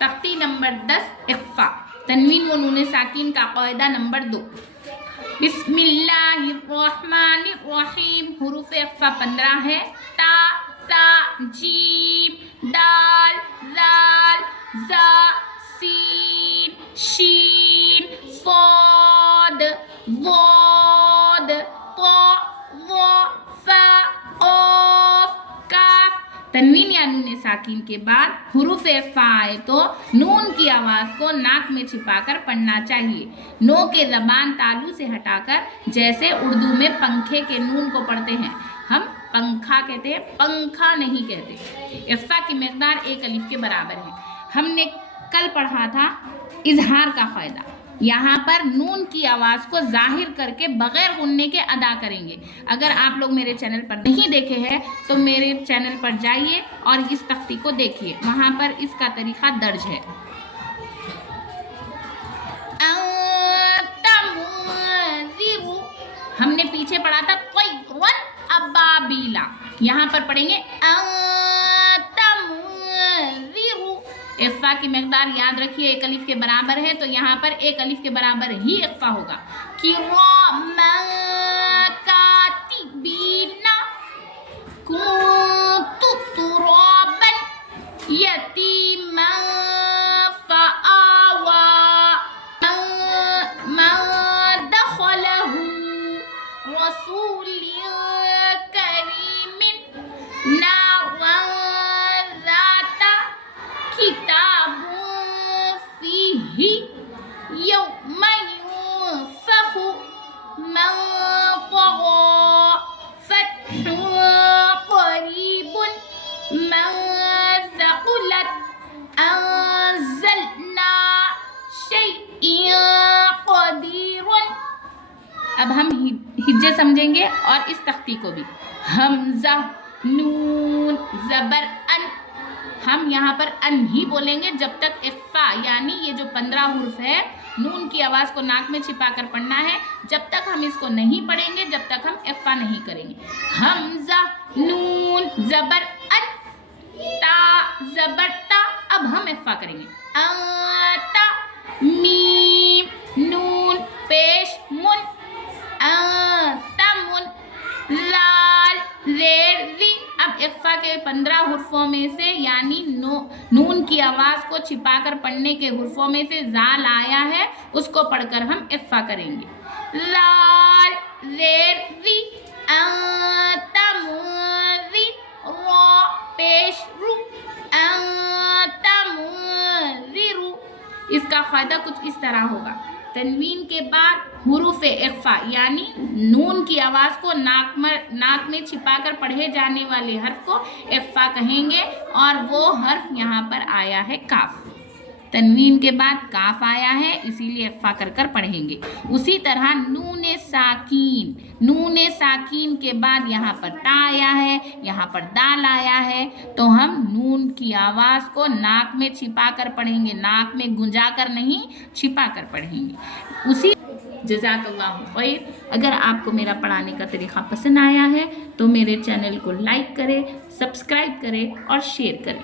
तख्ती नंबर 10 इख्फा, तनवीन व नून साकिन का कायदा नंबर 2। बिस्मिल्लाहिर्रहमानिर्रहीम, हुरूफ इख्फा 15 है। ता, सा, जीम, दाल, जाल, जा, सीन, शीन, साद, वाद, ता, वा, फा, ऑफ, काफ। तनवीन या नून साकिन के बाद हुरूफ इख्फा आए तो नून की आवाज़ को नाक में छिपाकर पढ़ना चाहिए, नो के ज़बान तालू से हटाकर, जैसे उर्दू में पंखे के नून को पढ़ते हैं हम पंखा कहते हैं, पंखा नहीं कहते। इख्फा की मकदार 1 अलिफ के बराबर है। हमने कल पढ़ा था इजहार का फ़ायदा। यहाँ पर नून की आवाज़ को जाहिर करके बग़ैर गुन्ने के अदा करेंगे। अगर आप लोग मेरे चैनल पर नहीं देखे हैं तो मेरे चैनल पर जाइए और इस तख्ती को देखिए, वहाँ पर इसका तरीक़ा दर्ज है। हमने पीछे पढ़ा था तय्यरन अबाबीला, यहाँ पर पढ़ेंगे इख्फा की मकदार याद रखिए 1 अलिफ के बराबर है, तो यहाँ पर 1 अलिफ के बराबर ही इख्फा होगा। किरामन कातिबीना कुन्तु तुराबन यतीमन फआवा मन दखलहु रसूलिन करीमिन नारन ज़ाता किताबुन फीही यौमन युनफ़ख़ु मन तग़ा फ़त्हुन क़रीबुन मन ثक़लत अंज़लना शैअन क़दीरन। अब हम हिज्जे समझेंगे और इस तख्ती को भी। हमज़ा, नून, ज़बर, अन। हम यहाँ पर अन ही बोलेंगे जब तक इख्फा यानी ये जो 15 हुर्फ है, नून की आवाज़ को नाक में छिपा कर पढ़ना है। जब तक हम इसको नहीं पढ़ेंगे जब तक हम इख्फा नहीं करेंगे। हमज़ा, नून, ज़बर, अन, ता, ज़बर, ता। अब हम इख्फा करेंगे। ता, मीम, नून, पेश, मुन, तमुन, लाल, ज़ेर, ज़ी। अब इख्फा के 15 हुर्फों में से यानी नून की आवाज़ को छिपाकर पढ़ने के हुर्फों में से ज़ाल आया है, उसको पढ़कर हम इख्फा करेंगे। लाल, ज़ेर, ज़ी, तमुज़ी, रा, पेश, रू, तमुज़िरु। इसका फ़ायदा कुछ इस तरह होगा। तनवीन के बाद हुरूफ इख्फा यानी नून की आवाज़ को नाक में छिपाकर पढ़े जाने वाले हर्फ को इख्फा कहेंगे, और वो हर्फ यहाँ पर आया है काफ। तनवीन के बाद काफ आया है, इसीलिए इख्फा कर कर पढ़ेंगे। उसी तरह नून साकीन के बाद यहाँ पर ता आया है, यहाँ पर दाल आया है, तो हम नून की आवाज़ को नाक में छिपा कर पढ़ेंगे, नाक में गुंजा कर नहीं, छिपा कर पढ़ेंगे। उसी जज़ाकल्लाहु खैर। अगर आपको मेरा पढ़ाने का तरीक़ा पसंद आया है तो मेरे चैनल को लाइक करें, सब्सक्राइब करें और शेयर करें।